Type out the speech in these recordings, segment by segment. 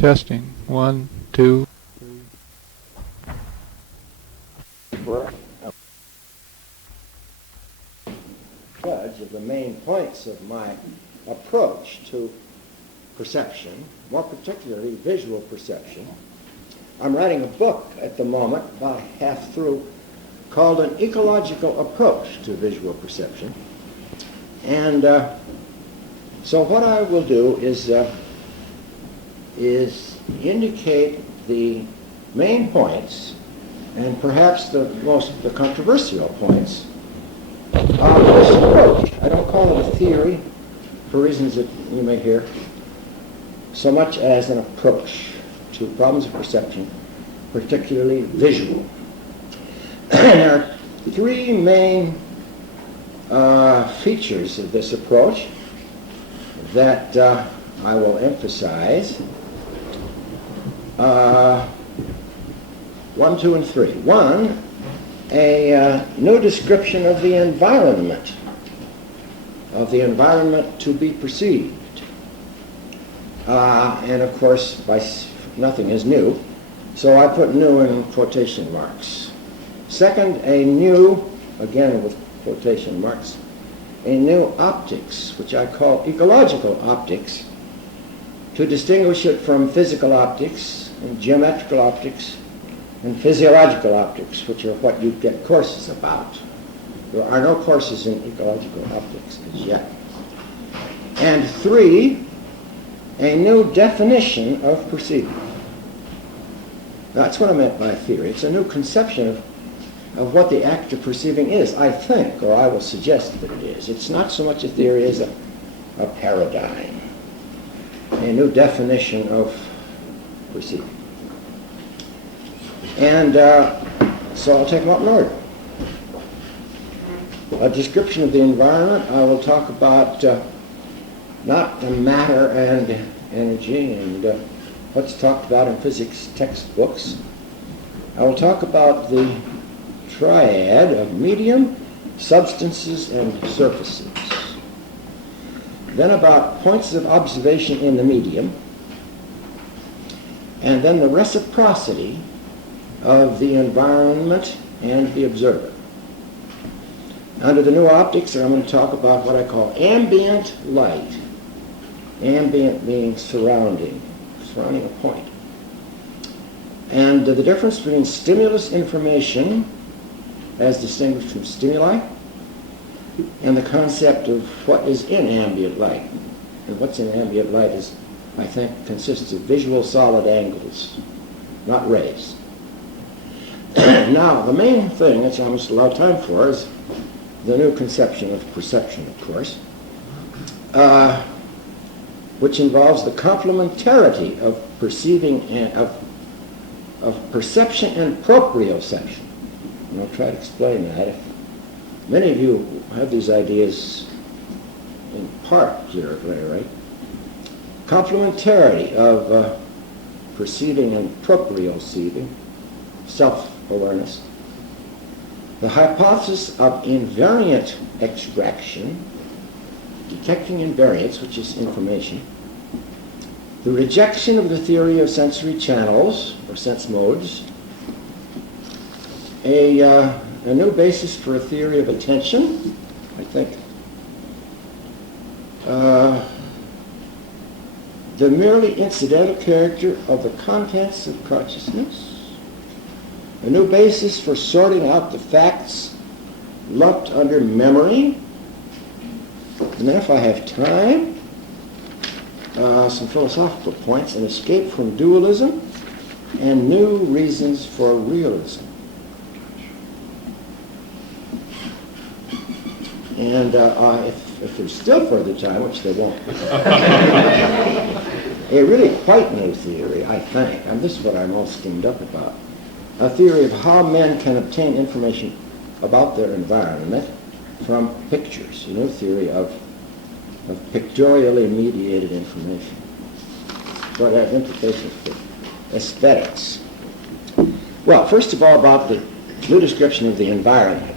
Testing. 1, 2. Judge of the main points of my approach to perception, more particularly visual perception. I'm writing a book at the moment, about half through, called An Ecological Approach to Visual Perception. And so what I will do is indicate the main points and perhaps the controversial points of this approach. I don't call it a theory for reasons that you may hear, so much as an approach to problems of perception, particularly visual. There are three main features of this approach that I will emphasize. 1, 2, and 3. 1, a new description of the environment to be perceived. And of course, nothing is new, so I put new in quotation marks. Second, a new, again with quotation marks, a new optics, which I call ecological optics, to distinguish it from physical optics and geometrical optics and physiological optics, which are what you get courses about. There are no courses in ecological optics as yet. And 3, a new definition of perceiving. That's what I meant by theory. It's a new conception of what the act of perceiving is, I think, or I will suggest that it is. It's not so much a theory as a paradigm, a new definition of perceiving. And so I'll take them up in order. A description of the environment. I will talk about not the matter and energy and what's talked about in physics textbooks. I will talk about the triad of medium, substances, and surfaces. Then about points of observation in the medium, and then the reciprocity of the environment and the observer. Under the new optics, I'm going to talk about what I call ambient light. Ambient meaning surrounding a point. And the difference between stimulus information, as distinguished from stimuli, and the concept of what is in ambient light. And what's in ambient light is, I think, consists of visual solid angles, not rays. Now, the main thing that I must allow time for is the new conception of perception, of course, which involves the complementarity of perceiving and of perception and proprioception. And I'll try to explain that. Many of you have these ideas in part here, right? Complementarity of perceiving and proprioceiving, self-awareness. The hypothesis of invariant extraction, detecting invariance, which is information. The rejection of the theory of sensory channels, or sense modes. A new basis for a theory of attention, I think. The merely incidental character of the contents of consciousness. A new basis for sorting out the facts lumped under memory. And then if I have time, some philosophical points, an escape from dualism and new reasons for realism. And if there's still further time, which there won't, a really quite new theory, I think, and this is what I'm most steamed up about, a theory of how men can obtain information about their environment from pictures, a new theory of pictorially mediated information. What have implications for aesthetics? Well, first of all, about the new description of the environment.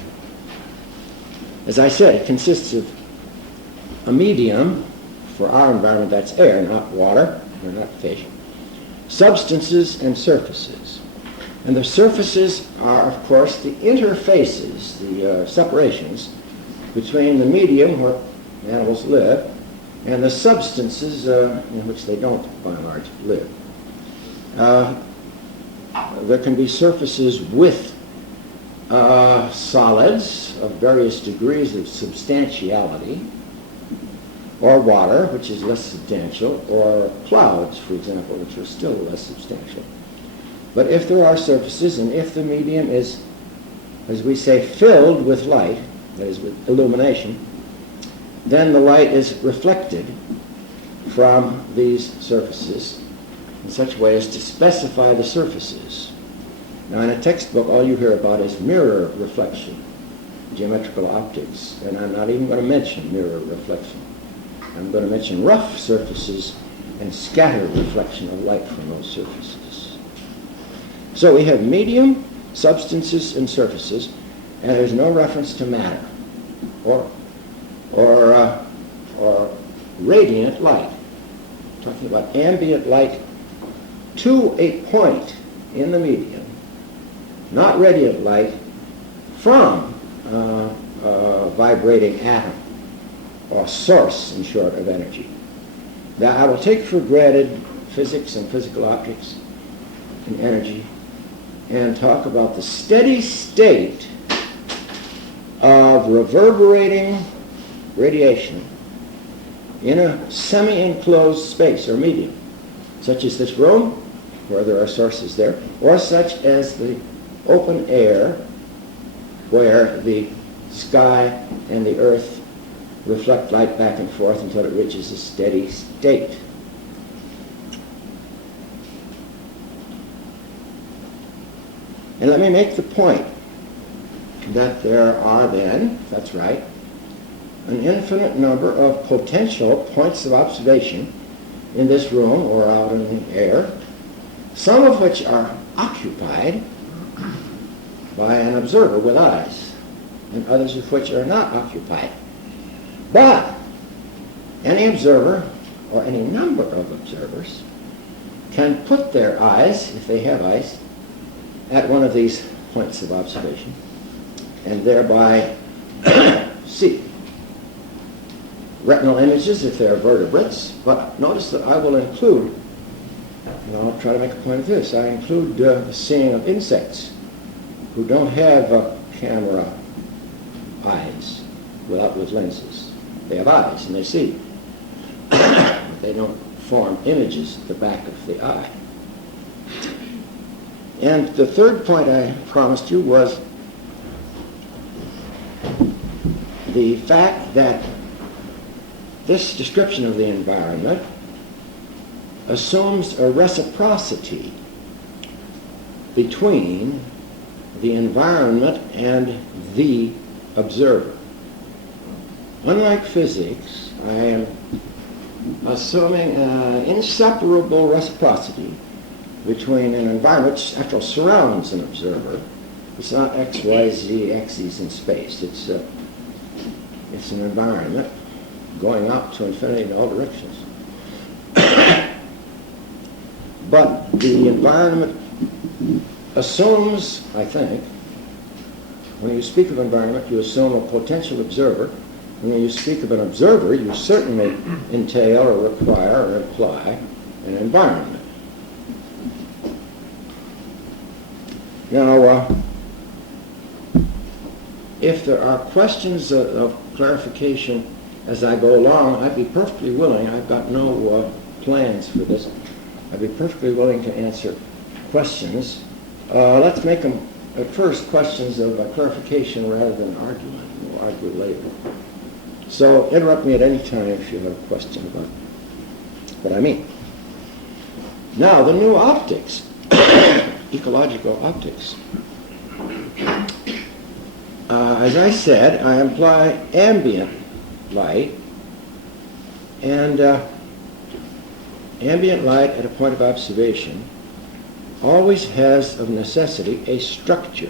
As I said, it consists of a medium. For our environment, that's air, not water, or not fish. substances and surfaces. And the surfaces are, of course, the interfaces, the separations between the medium where animals live and the substances in which they don't, by and large, live. There can be surfaces with solids of various degrees of substantiality, or water, which is less substantial, or clouds, for example, which are still less substantial. But if there are surfaces, and if the medium is, as we say, filled with light, that is, with illumination, then the light is reflected from these surfaces in such a way as to specify the surfaces. Now, in a textbook, all you hear about is mirror reflection, geometrical optics, and I'm not even going to mention mirror reflection. I'm going to mention rough surfaces and scattered reflection of light from those surfaces. So we have medium, substances, and surfaces, and there's no reference to matter or radiant light. I'm talking about ambient light to a point in the medium, not radiant light from a vibrating atom, or source, in short, of energy. Now, I will take for granted physics and physical optics and energy and talk about the steady state of reverberating radiation in a semi-enclosed space or medium, such as this room, where there are sources there, or such as the open air, where the sky and the earth reflect light back and forth until it reaches a steady state. And let me make the point that there are then, if that's right, an infinite number of potential points of observation in this room or out in the air, some of which are occupied by an observer with eyes, and others of which are not occupied. But any observer, or any number of observers, can put their eyes, if they have eyes, at one of these points of observation, and thereby see retinal images if they are vertebrates. But notice that I will include, and I'll try to make a point of this, I include the seeing of insects who don't have camera eyes with lenses. They have eyes and they see. They don't form images at the back of the eye. And the third point I promised you was the fact that this description of the environment assumes a reciprocity between the environment and the observer. Unlike physics, I am assuming an inseparable reciprocity between an environment which, after all, surrounds an observer. It's not X, Y, Z axes in space. It's an environment going out to infinity in all directions. But the environment assumes, I think, when you speak of environment, you assume a potential observer. And when you speak of an observer, you certainly entail or require or imply an environment. Now, if there are questions of clarification as I go along, I'd be perfectly willing. I've got no plans for this. I'd be perfectly willing to answer questions. Let's make them, at first, questions of clarification rather than argument. We'll argue later. So interrupt me at any time if you have a question about what I mean. Now, the new optics, ecological optics. As I said, I imply ambient light, and ambient light at a point of observation always has of necessity a structure.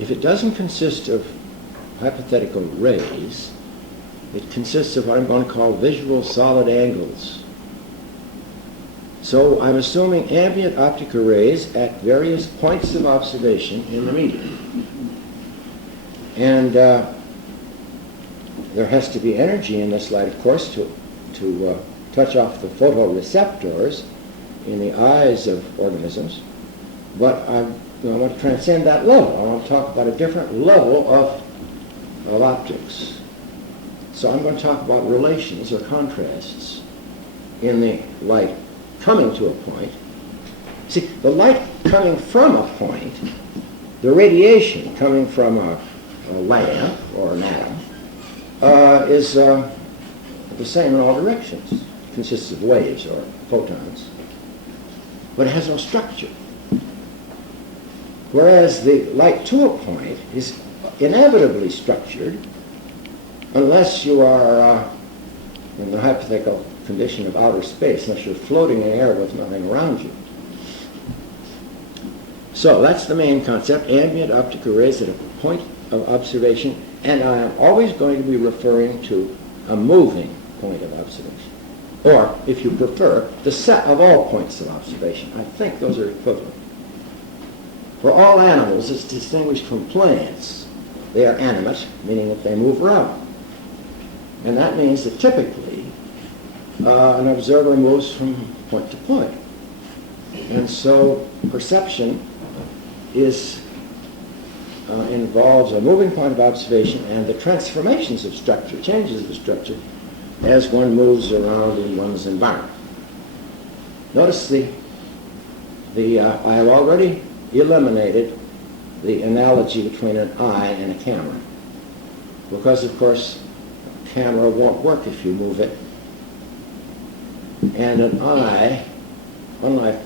If it doesn't consist of hypothetical rays, it consists of what I'm going to call visual solid angles. So I'm assuming ambient optical rays at various points of observation in the medium. And there has to be energy in this light, of course, to touch off the photoreceptors in the eyes of organisms. But I want to transcend that level. I want to talk about a different level of optics. So I'm going to talk about relations or contrasts in the light coming to a point. See, the light coming from a point, the radiation coming from a lamp or an atom, is the same in all directions. It consists of waves or photons, but it has no structure. Whereas the light to a point is inevitably structured unless you are in the hypothetical condition of outer space, unless you're floating in air with nothing around you. So that's the main concept, ambient optical rays at a point of observation, and I am always going to be referring to a moving point of observation. Or, if you prefer, the set of all points of observation. I think those are equivalent. For all animals, as distinguished from plants, they are animate, meaning that they move around. And that means that typically an observer moves from point to point. And so perception involves a moving point of observation and the transformations of structure, changes of structure, as one moves around in one's environment. Notice I have already eliminated the analogy between an eye and a camera, because of course a camera won't work if you move it, and an eye, unlike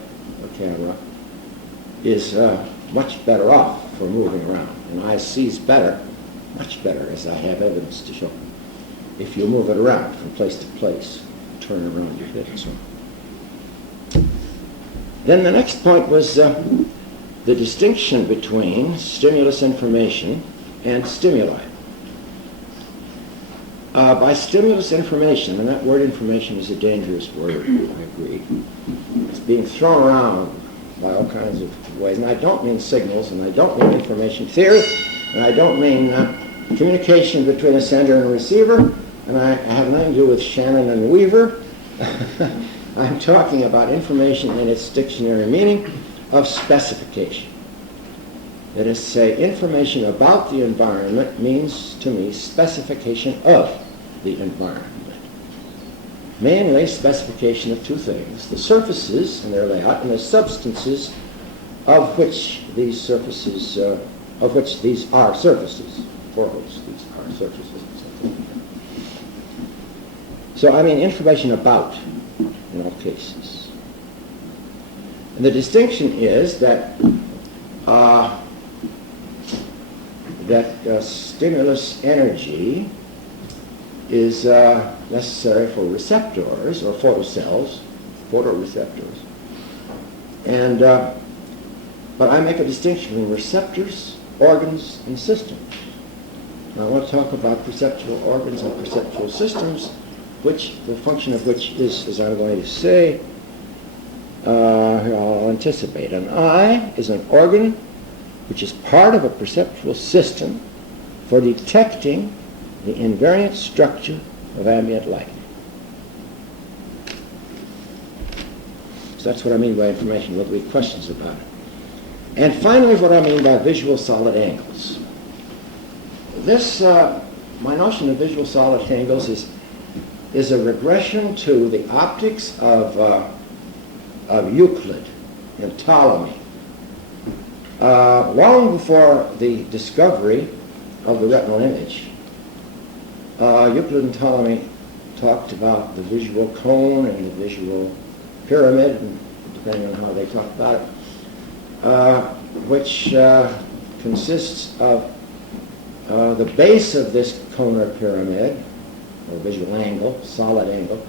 a camera, is much better off for moving around. An eye sees better, much better, as I have evidence to show, if you move it around from place to place, turn around your head and so on. Then the next point was the distinction between stimulus information and stimuli. By stimulus information, and that word information is a dangerous word, I agree. It's being thrown around by all kinds of ways. And I don't mean signals, and I don't mean information theory, and I don't mean communication between a sender and a receiver, and I have nothing to do with Shannon and Weaver. I'm talking about information in its dictionary meaning of specification. That is to say, information about the environment means to me specification of the environment. Mainly specification of two things: the surfaces and their layout, and the substances of which these surfaces, are surfaces, for which these are surfaces. So I mean information about, in all cases. And the distinction is that stimulus energy is necessary for receptors or photocells, photoreceptors. And but I make a distinction between receptors, organs, and systems. And I want to talk about perceptual organs and perceptual systems, which the function of which is, as I'm going to say, I'll anticipate. An eye is an organ which is part of a perceptual system for detecting the invariant structure of ambient light. So that's what I mean by information. There'll be questions about it. And finally, what I mean by visual solid angles. This, my notion of visual solid angles is a regression to the optics of Euclid and Ptolemy. Long before the discovery of the retinal image, Euclid and Ptolemy talked about the visual cone and the visual pyramid, and depending on how they talk about it, which consists of the base of this cone or pyramid, or visual angle, solid angle,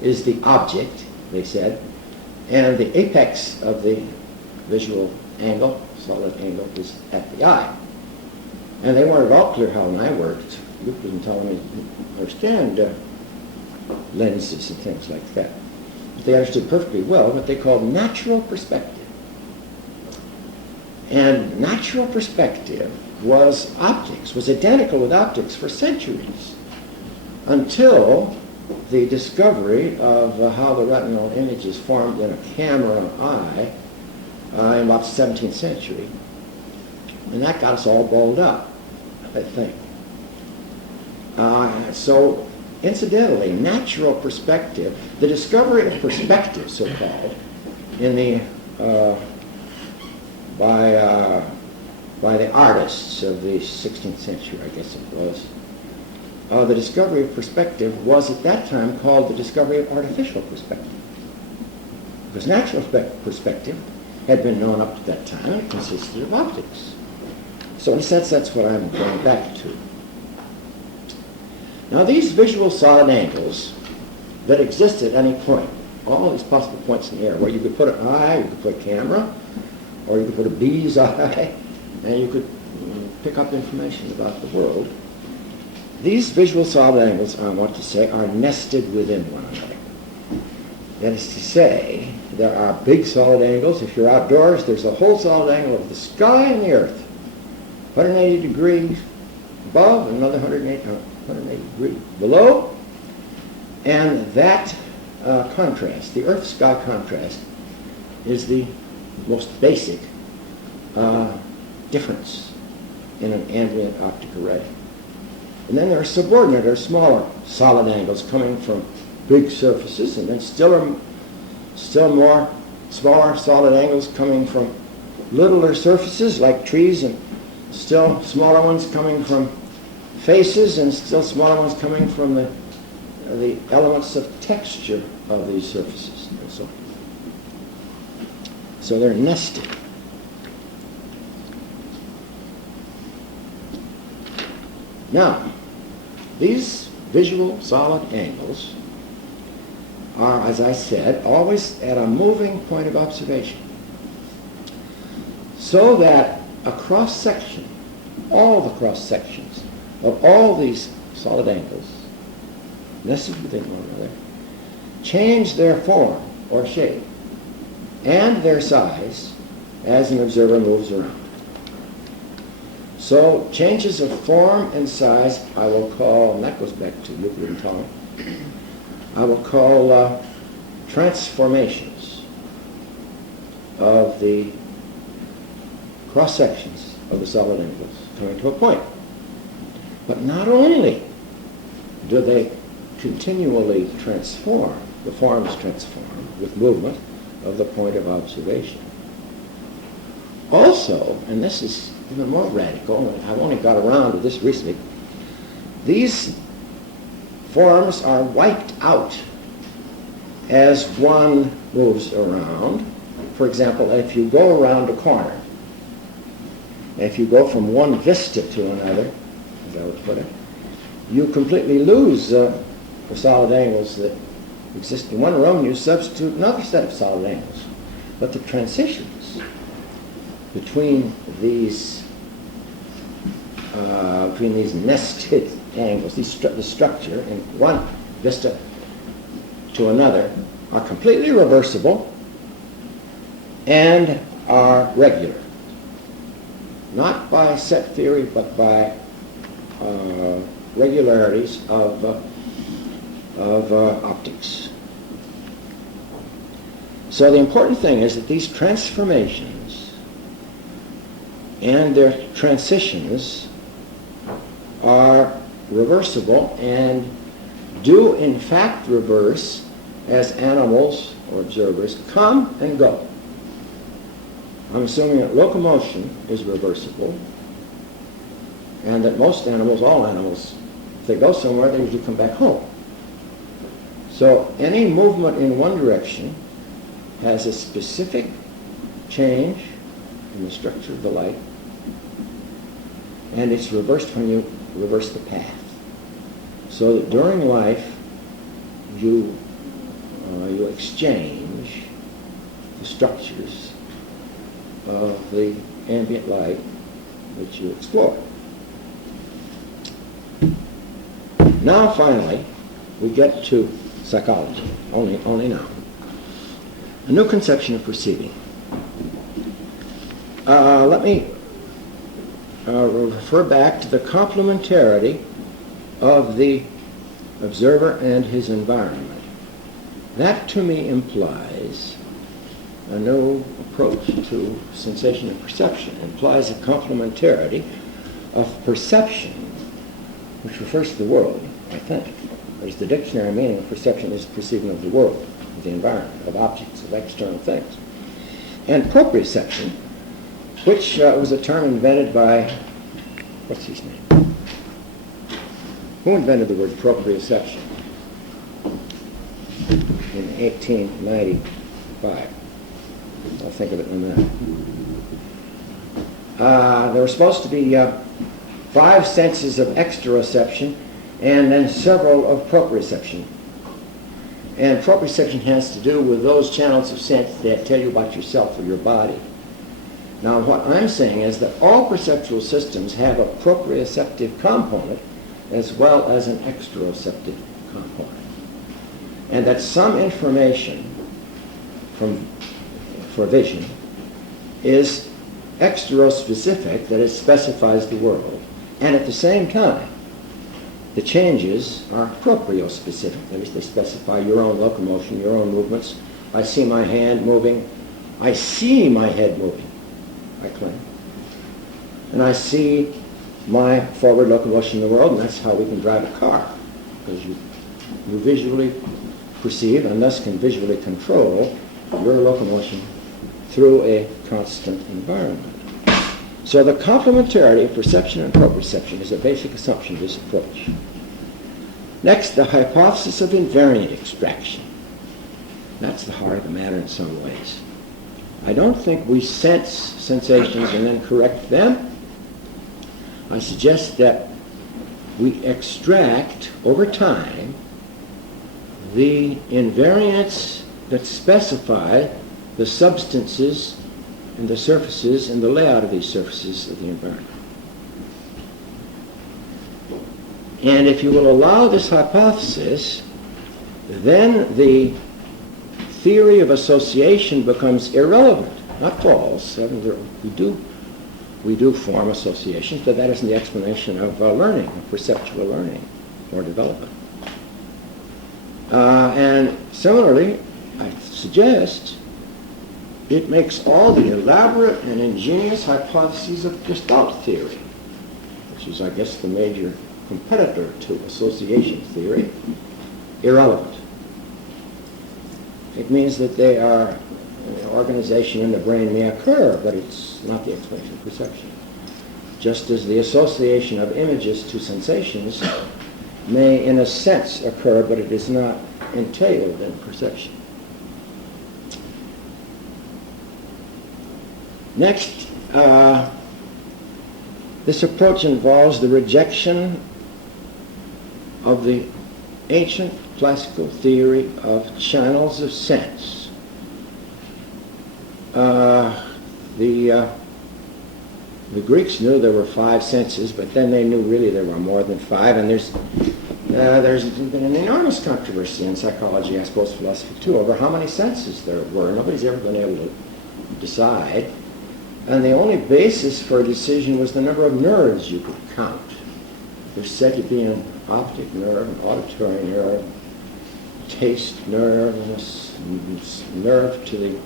is the object, they said, and the apex of the visual angle, solid angle, is at the eye. And they weren't at all clear how an eye worked. Euclid and Ptolemy didn't understand lenses and things like that. that they understood perfectly well, what they called natural perspective. And natural perspective was optics, was identical with optics for centuries, until the discovery of how the retinal image is formed in a camera and eye in about the 17th century. And that got us all balled up, I think. So, incidentally, natural perspective, the discovery of perspective, so-called, in the by the artists of the 16th century, I guess it was. The discovery of perspective was at that time called the discovery of artificial perspective. Because natural perspective had been known up to that time and it consisted of optics. So in a sense, that's what I'm going back to. Now these visual solid angles that exist at any point, all these possible points in the air, where you could put an eye, you could put a camera, or you could put a bee's eye, and you could pick up information about the world. These visual solid angles, I want to say, are nested within one another. That is to say, there are big solid angles. If you're outdoors, there's a whole solid angle of the sky and the earth, 180 degrees above, and another 180 degrees below. And that contrast, the earth-sky contrast, is the most basic difference in an ambient optic array. And then there are subordinate or smaller solid angles coming from big surfaces, and then still more smaller solid angles coming from littler surfaces like trees, and still smaller ones coming from faces, and still smaller ones coming from the elements of texture of these surfaces, and so on. So they're nested. Now, these visual solid angles are, as I said, always at a moving point of observation. So that a cross-section, all the cross-sections of all these solid angles, nested within one another, change their form or shape and their size as an observer moves around. So changes of form and size I will call, and that goes back to Euclid and Ptolemy, I will call transformations of the cross-sections of the solid angles coming to a point. But not only do they continually transform, the forms transform with movement of the point of observation. Also, and this is even more radical, and I've only got around to this recently, these forms are wiped out as one moves around. For example, if you go around a corner, if you go from one vista to another, as I would put it, you completely lose the solid angles that exist in one room, and you substitute another set of solid angles. But the transitions between these nested angles, the structure in one vista to another, are completely reversible and are regular. Not by set theory, but by regularities of optics. So the important thing is that these transformations and their transitions are reversible and do in fact reverse as animals or observers come and go. I'm assuming that locomotion is reversible and that most animals, all animals, if they go somewhere, they usually come back home. So any movement in one direction has a specific change in the structure of the light, and it's reversed when you reverse the path. So that during life, you exchange the structures of the ambient light that you explore. Now, finally, we get to psychology, only now. A new conception of perceiving. Let me refer back to the complementarity of the observer and his environment. That to me implies a new approach to sensation and perception. It implies a complementarity of perception, which refers to the world, I think. There's the dictionary meaning of perception is perceiving of the world, of the environment, of objects, of external things. And proprioception, which was a term invented by, what's his name? Who invented the word proprioception? In 1895. I'll think of it in a minute. There were supposed to be 5 senses of exteroception and then several of proprioception. And proprioception has to do with those channels of sense that tell you about yourself or your body. Now, what I'm saying is that all perceptual systems have a proprioceptive component as well as an exteroceptive component. And that some information for vision is exterospecific, that it specifies the world, and at the same time, the changes are propriospecific, that is, they specify your own locomotion, your own movements. I see my hand moving. I see my head moving, I claim. And I see my forward locomotion in the world, and that's how we can drive a car, because you visually perceive and thus can visually control your locomotion through a constant environment. So the complementarity of perception and proprioception is a basic assumption of this approach. Next, the hypothesis of invariant extraction. That's the heart of the matter in some ways. I don't think we sense sensations and then correct them. I suggest that we extract over time the invariants that specify the substances and the surfaces and the layout of these surfaces of the environment. And if you will allow this hypothesis, then the theory of association becomes irrelevant, not false. We do form associations, but that isn't the explanation of learning, of perceptual learning or development. And similarly, I suggest it makes all the elaborate and ingenious hypotheses of Gestalt theory, which is, I guess, the major competitor to association theory, irrelevant. It means that they are, an organization in the brain may occur, but it's not the explanation of perception. Just as the association of images to sensations may, in a sense, occur, but it is not entailed in perception. Next, this approach involves the rejection of the ancient classical theory of channels of sense. The Greeks knew there were 5 senses, but then they knew really there were more than 5, and there's been an enormous controversy in psychology, I suppose philosophy too, over how many senses there were. Nobody's ever been able to decide. And the only basis for a decision was the number of nerves you could count. There's said to be an optic nerve, an auditory nerve, taste nerve, and a nerve to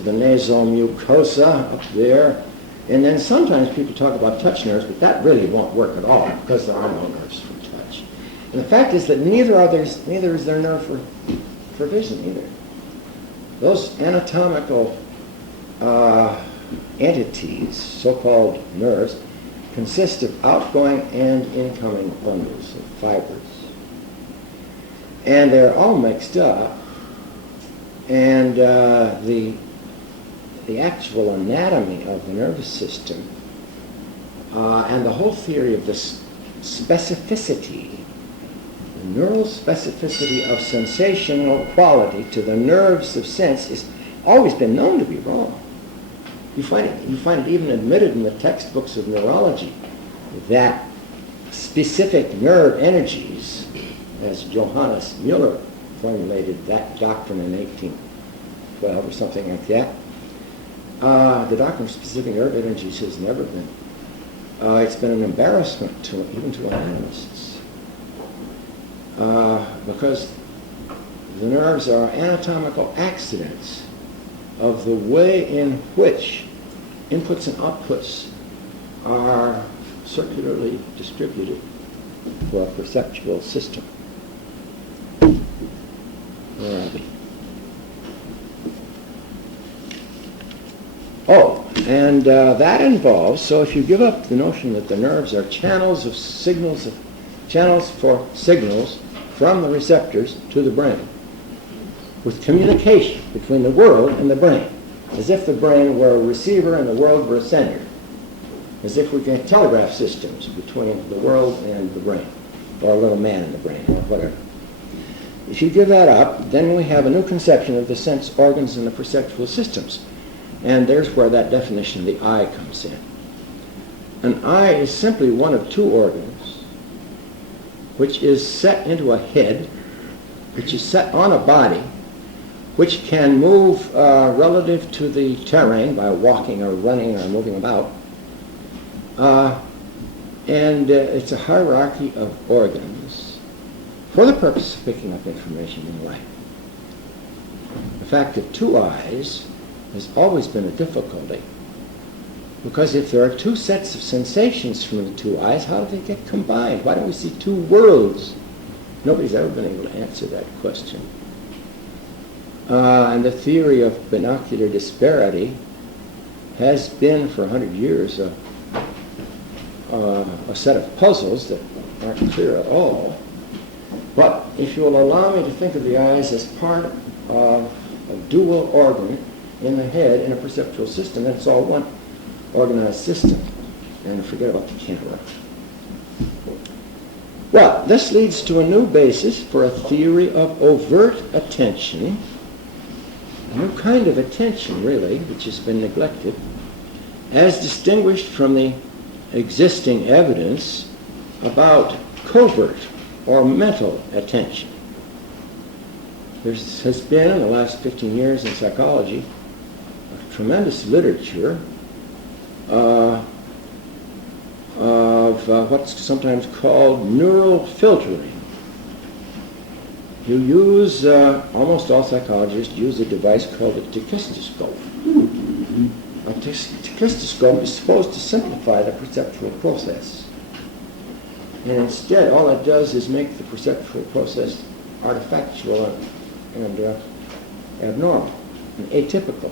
the nasal mucosa up there. And then sometimes people talk about touch nerves, but that really won't work at all because there are no nerves for touch. And the fact is that neither is there nerve for vision either. Those anatomical entities, so-called nerves, consist of outgoing and incoming bundles of fibers. And they're all mixed up, and the actual anatomy of the nervous system and the whole theory of this specificity, the neural specificity of sensational quality to the nerves of sense, has always been known to be wrong. You find it even admitted in the textbooks of neurology that specific nerve energies, as Johannes Müller formulated that doctrine in 12 or something like that. The doctrine of specific nerve energies has never been. It's been an embarrassment even to analysts because the nerves are anatomical accidents of the way in which inputs and outputs are circularly distributed for a perceptual system. Where are we? Oh, and that involves, so if you give up the notion that the nerves are channels for signals from the receptors to the brain, with communication between the world and the brain, as if the brain were a receiver and the world were a sender, as if we had telegraph systems between the world and the brain, or a little man in the brain, or whatever. If you give that up, then we have a new conception of the sense organs and the perceptual systems. And there's where that definition of the eye comes in. An eye is simply one of two organs, which is set into a head, which is set on a body, which can move relative to the terrain by walking or running or moving about. And it's a hierarchy of organs for the purpose of picking up information in light. The fact of two eyes has always been a difficulty, because if there are two sets of sensations from the two eyes, how do they get combined? Why don't we see two worlds? Nobody's ever been able to answer that question. And the theory of binocular disparity has been for 100 years a set of puzzles that aren't clear at all. But if you'll allow me to think of the eyes as part of a dual organ in the head in a perceptual system, then it's all one organized system. And forget about the camera. Well, this leads to a new basis for a theory of overt attention, a new kind of attention, really, which has been neglected, as distinguished from the existing evidence about covert or mental attention. There has been, in the last 15 years in psychology, a tremendous literature of what's sometimes called neural filtering. You use, almost all psychologists use a device called a tachistoscope. A tachistoscope is supposed to simplify the perceptual process. And instead, all it does is make the perceptual process artifactual and abnormal and atypical.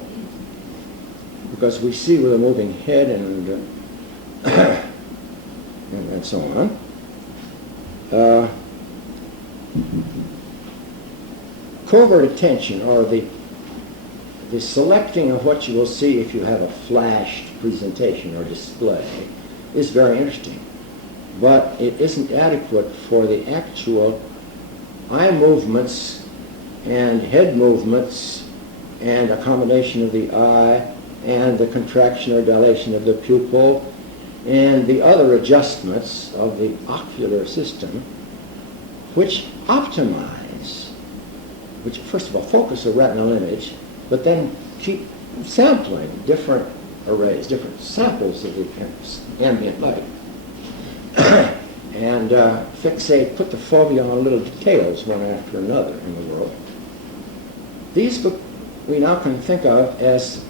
Because we see with a moving head and so on. Covert attention, or the selecting of what you will see if you have a flashed presentation or display, is very interesting. But it isn't adequate for the actual eye movements and head movements and accommodation of the eye and the contraction or dilation of the pupil and the other adjustments of the ocular system, which optimize, which first of all focus a retinal image, but then keep sampling different arrays, different samples of the ambient light. And fixate, put the fovea on little details one after another in the world. These we now can think of as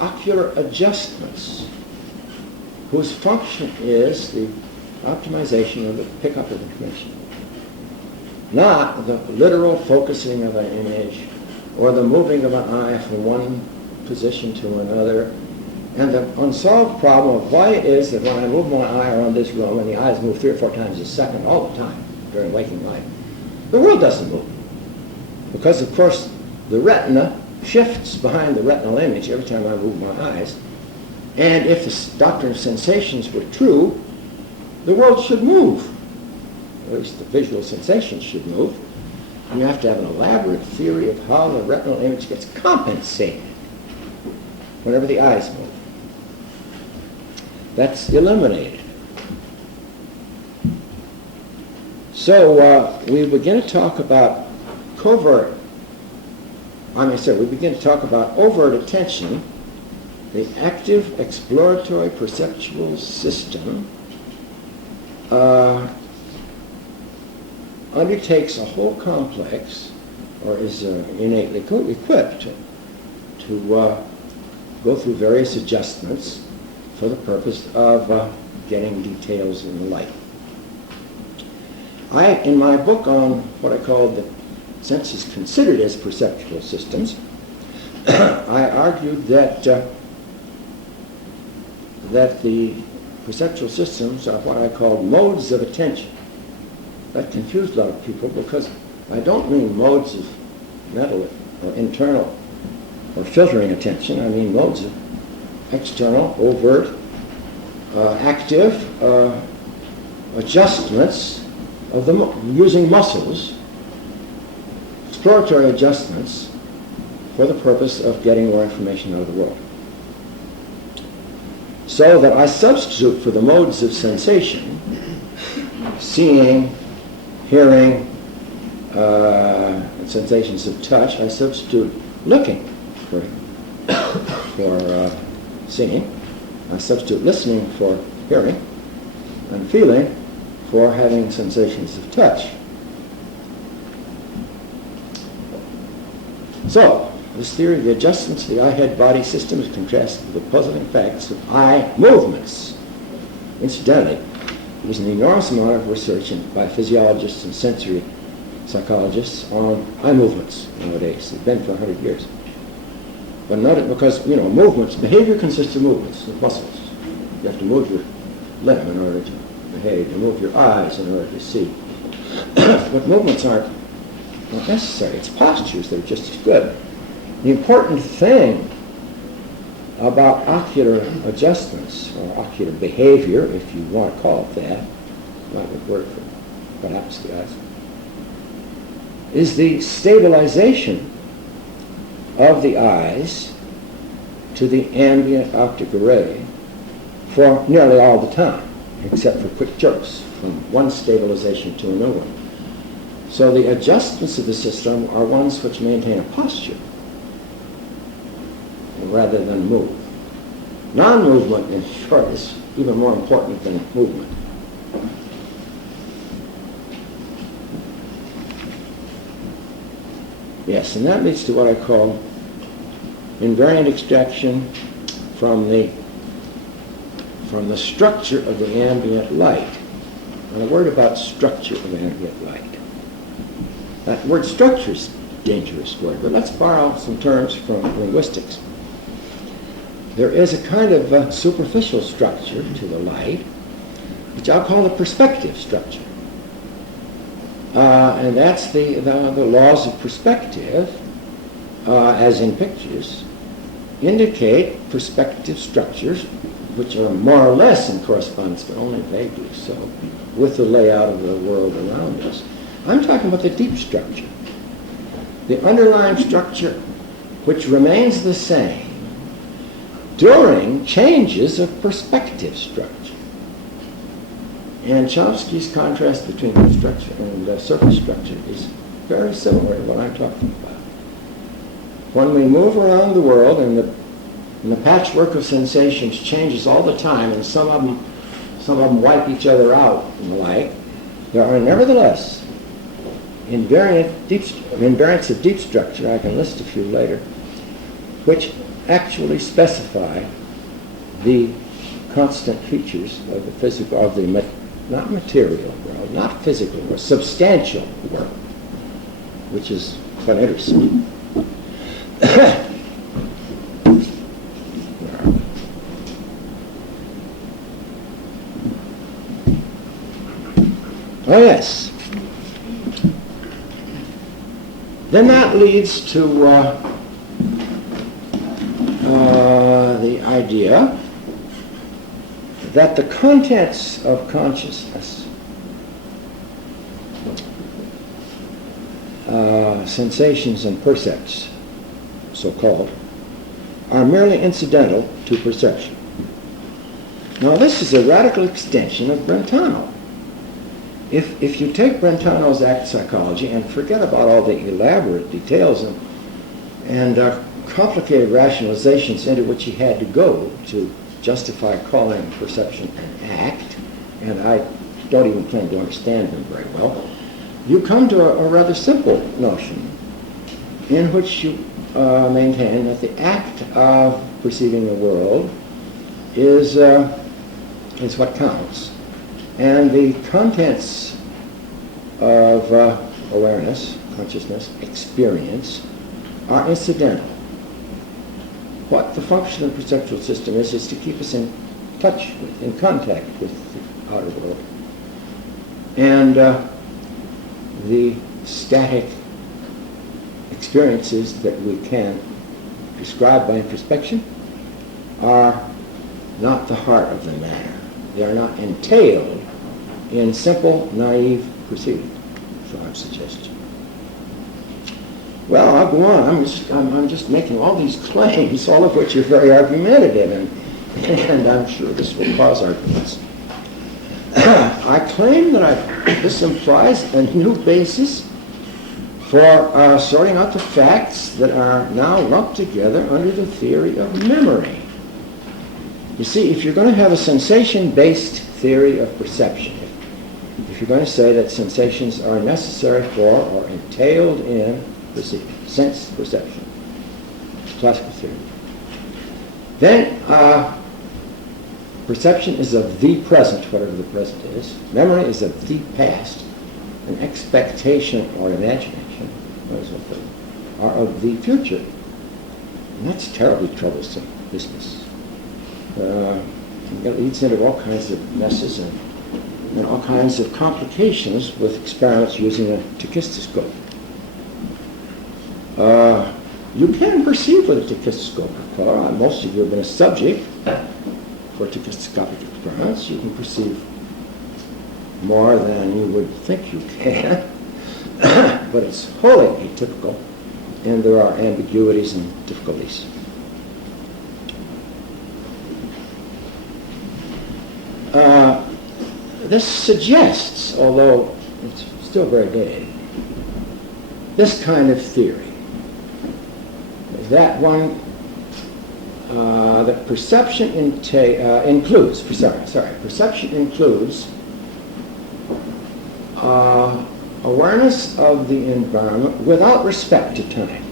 ocular adjustments, whose function is the optimization of the pickup of information, not the literal focusing of an image or the moving of an eye from one position to another, and the unsolved problem of why it is that when I move my eye around this room and the eyes move 3 or 4 times a second all the time during waking life, the world doesn't move. Because, of course, the retina shifts behind the retinal image every time I move my eyes. And if the doctrine of sensations were true, the world should move. At least the visual sensations should move. And you have to have an elaborate theory of how the retinal image gets compensated whenever the eyes move. That's eliminated. So we begin to talk about covert we begin to talk about overt attention, the active exploratory perceptual system undertakes a whole complex, or is innately equipped to go through various adjustments for the purpose of getting details in the light. In my book on what I call the senses considered as perceptual systems, I argued that the perceptual systems are what I call modes of attention. That confused a lot of people because I don't mean modes of mental or internal or filtering attention. I mean modes of external, overt, active adjustments of using muscles, exploratory adjustments for the purpose of getting more information out of the world. So that I substitute for the modes of sensation, seeing, hearing, sensations of touch, I substitute looking for seeing, I substitute listening for hearing, and feeling for having sensations of touch. So, this theory of the adjustments of the eye-head-body system is contrasted with the puzzling facts of eye movements. Incidentally, there's an enormous amount of research by physiologists and sensory psychologists on eye movements nowadays. It's been for 100 years. But not because, movements, behavior consists of movements, of muscles. You have to move your limb in order to behave. You move your eyes in order to see. But movements aren't not necessary. It's postures that are just as good. The important thing about ocular adjustments, or ocular behavior, if you want to call it that, not a word for what happens to the eyes, is the stabilization of the eyes to the ambient optic array for nearly all the time, except for quick jerks from one stabilization to another one. So the adjustments of the system are ones which maintain a posture rather than move. Non-movement, in short, is even more important than movement. Yes, and that leads to what I call invariant extraction from the structure of the ambient light. And a word about structure of ambient light. That word structure is a dangerous word, but let's borrow some terms from linguistics. There is a kind of superficial structure to the light, which I'll call the perspective structure. And that's the laws of perspective, as in pictures, indicate perspective structures which are more or less in correspondence, but only vaguely so, with the layout of the world around us. I'm talking about the deep structure, the underlying structure which remains the same during changes of perspective structure. And Chomsky's contrast between deep structure and surface structure is very similar to what I'm talking about. When we move around the world and the patchwork of sensations changes all the time, and some of them wipe each other out and the like, there are nevertheless invariants of deep structure, I can list a few later, which actually specify the constant features of the physical, not material world, not physical world, substantial world, which is quite interesting. Oh yes. Then that leads to the idea that the contents of consciousness, sensations and percepts, so-called, are merely incidental to perception. Now this is a radical extension of Brentano. If you take Brentano's act psychology and forget about all the elaborate details and complicated rationalizations into which he had to go to justify calling perception an act, and I don't even claim to understand them very well, you come to a rather simple notion in which you maintain that the act of perceiving the world is what counts. And the contents of awareness, consciousness, experience are incidental. What the function of the perceptual system is to keep us in touch with, in contact with the outer world. And the static experiences that we can describe by introspection are not the heart of the matter. They are not entailed in simple, naive perceiving, so I'm suggesting. Well, I'll go on. I'm just making all these claims, all of which are very argumentative, and I'm sure this will cause arguments. I claim that this implies a new basis for sorting out the facts that are now lumped together under the theory of memory. You see, if you're going to have a sensation-based theory of perception, if you're going to say that sensations are necessary for or entailed in perceiving, sense perception, classical theory, then perception is of the present, whatever the present is. Memory is of the past. And expectation or imagination, are of the future. And that's terribly troublesome business. It leads into all kinds of messes and all kinds of complications with experiments using a tachistoscope. You can perceive with a tachistoscope color. Most of you have been a subject for tachistoscopic experiments. You can perceive more than you would think you can, but it's wholly atypical, and there are ambiguities and difficulties. This suggests, although it's still very vague, this kind of theory, that one, that perception includes, perception includes awareness of the environment without respect to time,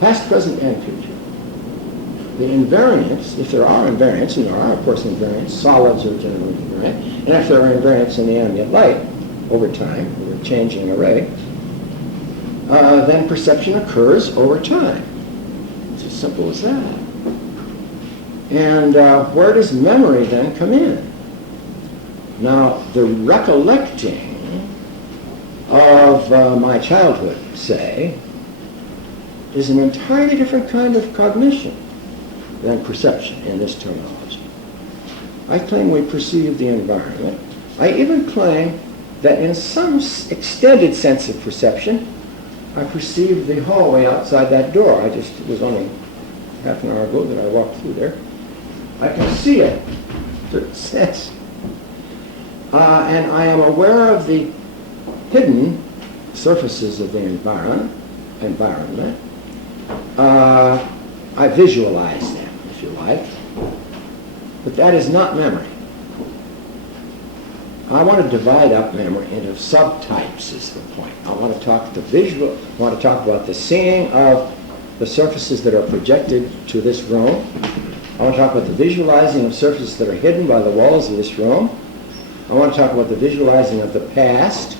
past, present, and future. The invariants, if there are invariants, and there are of course invariants, solids are generally invariant, and if there are invariants in the ambient light over time, over a changing array, then perception occurs over time. It's as simple as that. And where does memory then come in? Now, the recollecting of my childhood, say, is an entirely different kind of cognition than perception in this terminology. I claim we perceive the environment. I even claim that in some extended sense of perception, I perceive the hallway outside that door. It was only half an hour ago that I walked through there. I can see it, in a certain sense. And I am aware of the hidden surfaces of the environment. I visualize them, if you like. But that is not memory. I want to divide up memory into subtypes is the point. I want to talk about the seeing of the surfaces that are projected to this room. I want to talk about the visualizing of surfaces that are hidden by the walls of this room. I want to talk about the visualizing of the past.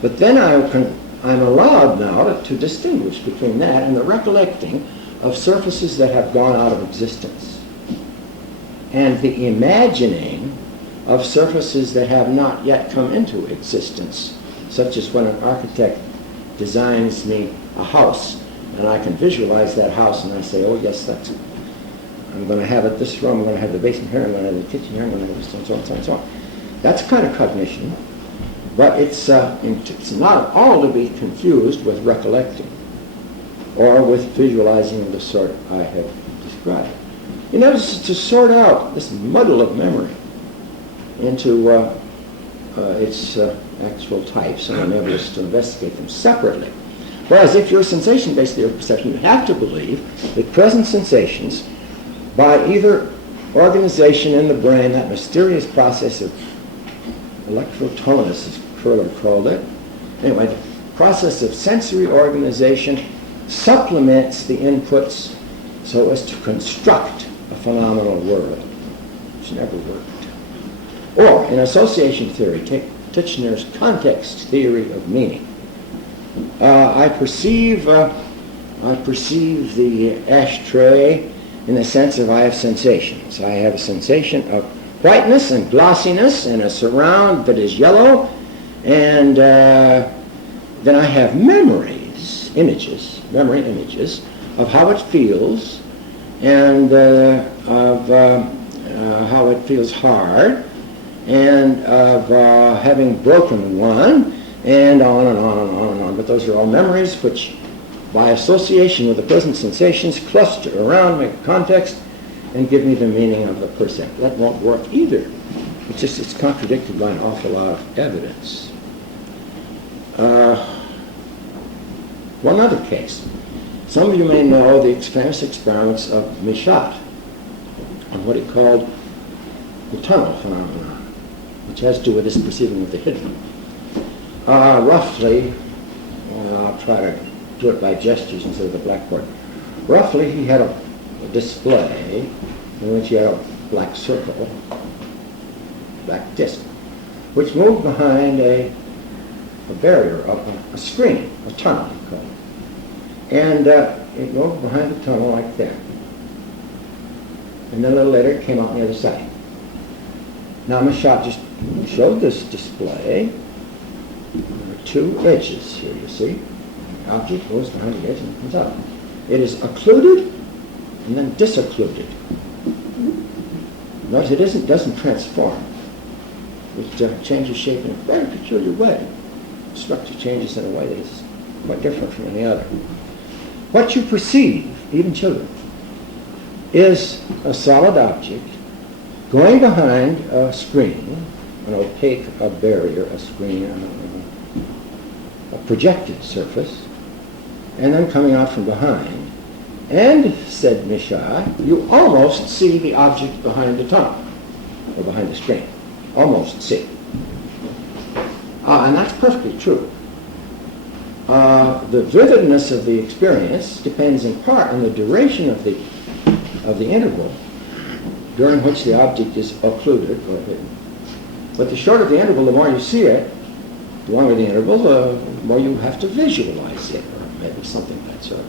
But then I'm allowed now to distinguish between that and the recollecting of surfaces that have gone out of existence, and the imagining of surfaces that have not yet come into existence, such as when an architect designs me a house, and I can visualize that house, and I say, oh yes, that's it. I'm going to have it this room, I'm going to have the basement here, I'm going to have the kitchen here, I'm going to have this, and so on, so on, and so on. That's kind of cognition, but it's not at all to be confused with recollecting or with visualizing of the sort I have described. You know, to sort out this muddle of memory into its actual types, and enable us to investigate them separately. Whereas if you're sensation-based theory of perception, you have to believe that present sensations, by either organization in the brain, that mysterious process of electrotonus, as Curler called it, anyway, the process of sensory organization supplements the inputs so as to construct a phenomenal world, which never worked. Or, in association theory, take Titchener's context theory of meaning. I perceive the ashtray in the sense of I have sensations. I have a sensation of whiteness and glossiness and a surround that is yellow, and then I have memories, memory images of how it feels, and of how it feels hard, and of having broken one, and on and on and on and on. But those are all memories which, by association with the present sensations, cluster around, make context, and give me the meaning of the percept. That won't work either. It's contradicted by an awful lot of evidence. One other case. Some of you may know the famous experiments of Michat on what he called the tunnel phenomenon, which has to do with this perceiving of the hidden. Roughly, I'll try to do it by gestures instead of the blackboard. Roughly, he had a display in which he had a black circle, black disc, which moved behind a barrier, a screen, a tunnel, he called it. And it moved behind the tunnel like that. And then a little later, it came out on the other side. Now, Michat just showed this display. There are two edges here, you see. The object goes behind the edge and comes out. It is occluded and then disoccluded. Notice it doesn't transform. It changes shape in a very peculiar way. Structure changes in a way that is quite different from any other. What you perceive, even children, is a solid object going behind a screen, an opaque, a barrier, a screen, a projected surface, and then coming out from behind. And, said Michat, you almost see the object behind the tunnel, or behind the screen. Almost see. And that's perfectly true. The vividness of the experience depends in part on the duration of the interval during which the object is occluded or hidden. But the shorter the interval, the more you see it. The longer the interval, the more you have to visualize it, or maybe something of that sort.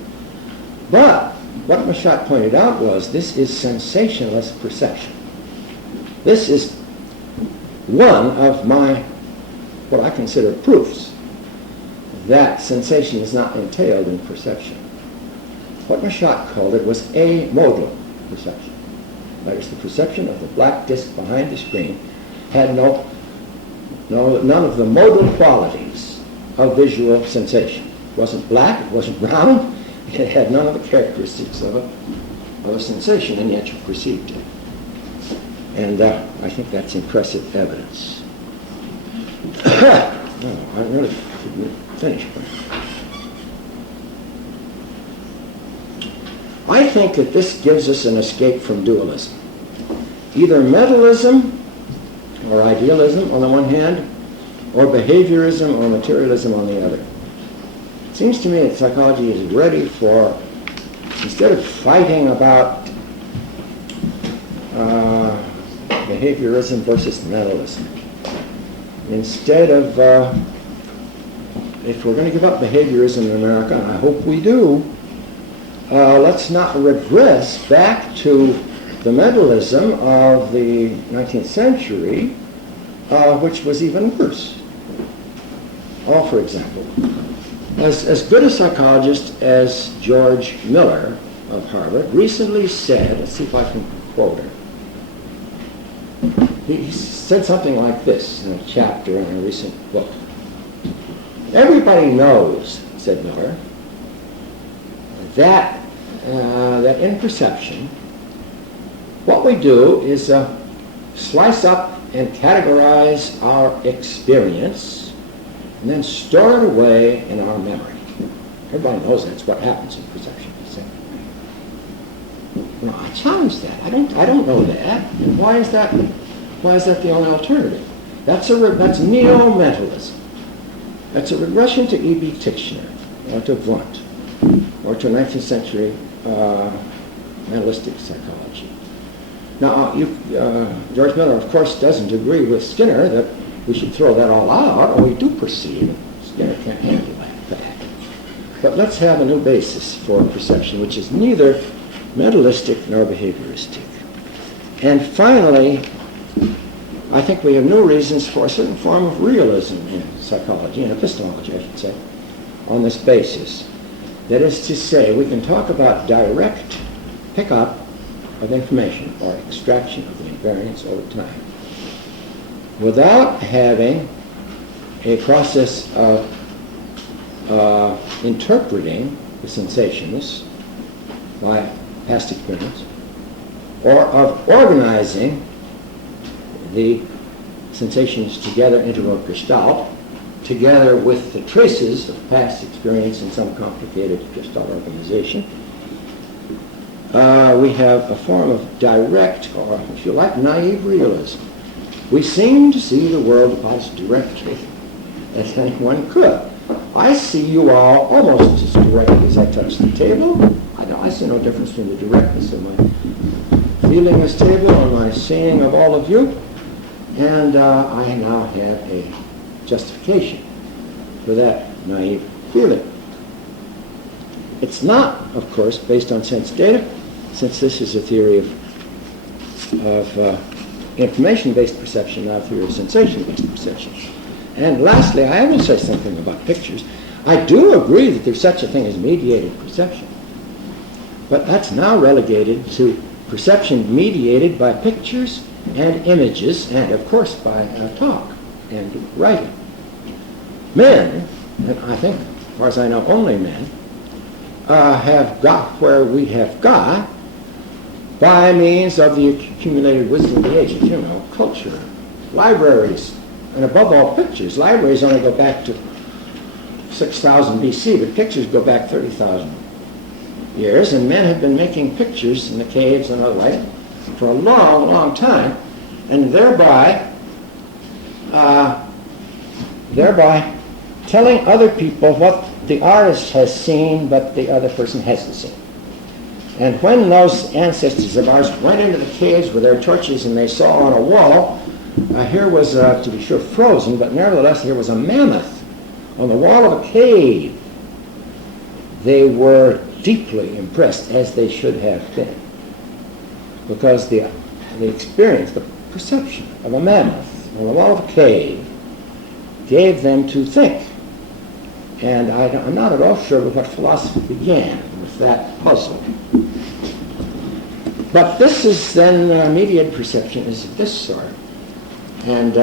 But what Michat pointed out was this is sensationless perception. This is one of my, what I consider proofs that sensation is not entailed in perception. What Michat called it was amodal perception. That is, the perception of the black disc behind the screen had none of the modal qualities of visual sensation. It wasn't black, it wasn't round, it had none of the characteristics of a sensation, and yet you perceived it. And I think that's impressive evidence. No, I really couldn't finish. I think that this gives us an escape from dualism. Either mentalism or idealism on the one hand, or behaviorism or materialism on the other. It seems to me that psychology is ready for, instead of fighting about behaviorism versus mentalism, instead of, if we're going to give up behaviorism in America, and I hope we do, let's not regress back to the mentalism of the 19th century, which was even worse. For example, as good a psychologist as George Miller of Harvard recently said, let's see if I can quote her. He said something like this in a chapter in a recent book. Everybody knows, said Miller, that in perception, what we do is slice up and categorize our experience and then store it away in our memory. Everybody knows that's what happens in perception. You see. No, I challenge that. I don't know that. And why is that? Why is that the only alternative? That's neo-mentalism. That's a regression to E.B. Titchener, or to Wundt, or to 19th century mentalistic psychology. Now, George Miller, of course, doesn't agree with Skinner that we should throw that all out, or we do perceive. Skinner can't handle that. But let's have a new basis for perception, which is neither mentalistic nor behavioristic. And finally, I think we have new reasons for a certain form of realism in psychology, in epistemology, I should say, on this basis. That is to say, we can talk about direct pickup of information or extraction of the invariance over time without having a process of interpreting the sensations by past experience, or of organizing the sensations together into a gestalt, together with the traces of past experience in some complicated gestalt organization. We have a form of direct, or if you like, naive realism. We seem to see the world about as directly as anyone could. I see you all almost as directly as I touch the table. I see no difference between the directness of my feeling this table and my seeing of all of you. And I now have a justification for that naive feeling. It's not, of course, based on sense data, since this is a theory of information-based perception, not a theory of sensation-based perception. And lastly, I will say something about pictures. I do agree that there's such a thing as mediated perception, but that's now relegated to perception mediated by pictures and images, and of course by talk and writing. Men, and I think, as far as I know, only men, have got where we have got by means of the accumulated wisdom of the ages, culture, libraries, and above all pictures. Libraries only go back to 6,000 BC, but pictures go back 30,000 years, and men have been making pictures in the caves and otherwise for a long, long time, and thereby telling other people what the artist has seen but the other person hasn't seen. And when those ancestors of ours went into the caves with their torches and they saw on a wall, here was, to be sure, frozen, but nevertheless here was a mammoth on the wall of a cave. They were deeply impressed, as they should have been, because the experience, the perception of a mammoth on the wall of a cave gave them to think. And I'm not at all sure what philosophy began with that puzzle. But this is then mediated perception is of this sort. And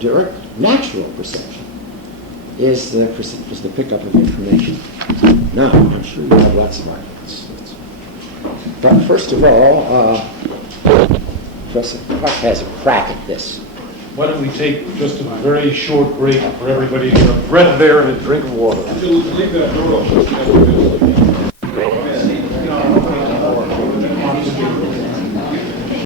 direct natural perception is the pickup of information. Now, I'm sure you have lots of arguments. But first of all, Professor Clark has a crack at this. Why don't we take just a very short break for everybody to get a breath of air and a drink of water? Leave that door open.